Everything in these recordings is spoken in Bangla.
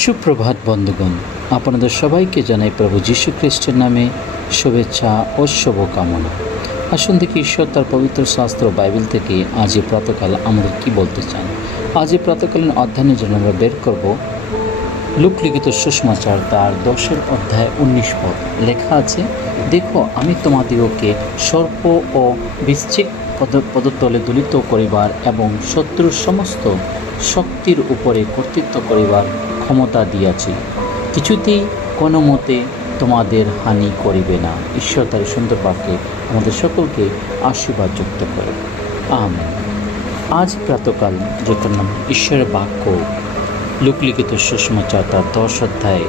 সুপ্রভাত বন্ধুগণ, আপনাদের সবাইকে জানাই প্রভু যীশু খ্রিস্টের নামে শুভেচ্ছা ও শুভকামনা। আসুন দেখি ঈশ্বর তার পবিত্র শাস্ত্র বাইবেল থেকে আজ এই প্রাতকাল আমাদের কি বলতে চান। আজ এই প্রাতকালীন অধ্যয়নের জন্য আমরা বের করব লূক লিখিত সুসমাচার তার 10 অধ্যায় 19 পদ। লেখা আছে, দেখো আমি তোমাদিগকে সর্প ও বৃশ্চিক পদতলে দলিত করিবার এবং শত্রুর সমস্ত শক্তির উপরে কর্তৃত্ব করিবার ক্ষমতা দিয়াছি, কিছুতেই কোনো মতে তোমাদের হানি করিবে না। ঈশ্বর তার সুন্দর বাক্যে আমাদের সকলকে আশীর্বাদ যুক্ত করে। আমেন। আজ প্রাতকাল যখন ঈশ্বরের বাক্য লূক লিখিত সুসমাচার তার 10 অধ্যায়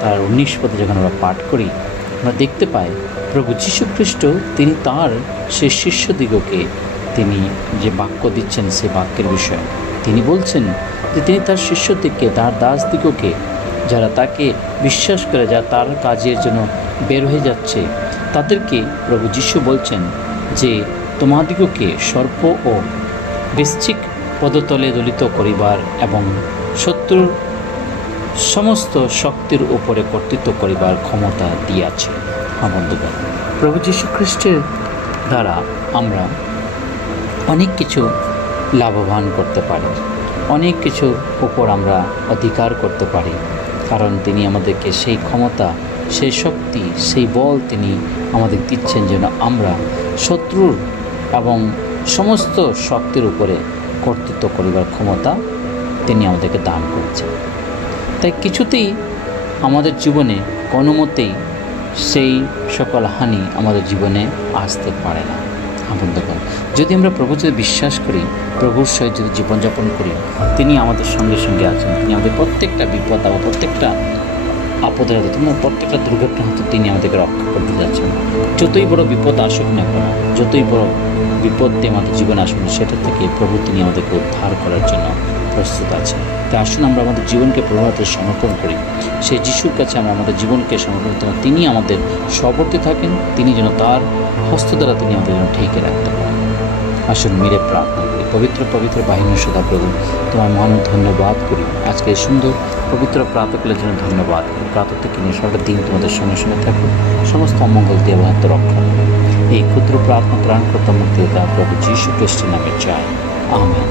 তার 19 পদে যখন আমরা পাঠ করি, আমরা দেখতে পাই প্রভু যীশু খ্রিস্ট তিনি তার সে শিষ্যদিগকে তিনি যে বাক্য দিচ্ছেন সে বাক্যের বিষয়ে তিনি বলছেন যে তিনি তার শিষ্যদিগকে, তার দাসদিগকে, যারা তাকে বিশ্বাস করে, যারা তার কাজের জন্য বের হয়ে যাচ্ছে, তাদেরকে প্রভু যীশু বলছেন যে তোমাদিগকে সর্প ও বৃশ্চিক পদতলে দলিত করিবার এবং শত্রুর সমস্ত শক্তির উপরে কর্তৃত্ব করিবার ক্ষমতা দিয়াছে। বন্ধুগণ, প্রভু যীশু খ্রিস্টের দ্বারা আমরা অনেক কিছু লাভবান করতে পারি, অনেক কিছুর উপর আমরা অধিকার করতে পারি, কারণ তিনি আমাদেরকে সেই ক্ষমতা, সেই শক্তি, সেই বল তিনি আমাদের দিচ্ছেন যেন আমরা শত্রুর এবং সমস্ত শক্তির উপরে কর্তৃত্ব করিবার ক্ষমতা তিনি আমাদেরকে দান করেছেন। তাই কিছুতেই আমাদের জীবনে কোনো মতেই সেই সকল হানি আমাদের জীবনে আসতে পারে না। বন্ধুগণ, যদি আমরা প্রভু যদি বিশ্বাস করি, প্রভুর সহিত যদি জীবনযাপন করি, তিনি আমাদের সঙ্গে সঙ্গে আছেন। তিনি আমাদের প্রত্যেকটা বিপদ বা প্রত্যেকটা আপদের হাতে, প্রত্যেকটা দুর্ঘটনা হতে তিনি আমাদেরকে রক্ষা করতে যাচ্ছেন। যতই বড় বিপদ আসুক না কেন, যতই বড় বিপদে আমাদের জীবনে আসুক না, সেটা থেকে প্রভু তিনি আমাদেরকে উদ্ধার করার জন্য প্রস্তুত আছেন। তাই আসুন আমরা আমাদের জীবনকে প্রভুর হাতে সমর্পণ করি, সেই যিশুর কাছে আমরা আমাদের জীবনকে সমর্পণ করি। তিনি আমাদের সবর্তী থাকেন, তিনি যেন তার হস্ত দ্বারা তিনি আমাদের জন্য ঠেকে রাখতে পারেন। আসুন মিলে প্রার্থনা করি। পবিত্র পবিত্র বাহিনীর সদা প্রভু, তোমার মহান ধন্যবাদ করি আজকে এই সুন্দর পবিত্র প্রাতকালের জন্য ধন্যবাদ করি। প্রাত থেকে নিয়ে সারাটা দিন তোমাদের সঙ্গে সঙ্গে থাকুন, সমস্ত অমঙ্গল দিয়ে হাত রক্ষা করুন। এই ক্ষুদ্র প্রার্থনা ত্রাণকর্তা মুক্তিদাতা প্রভু যীশু খ্রিস্টের নামে চাই, আমেন।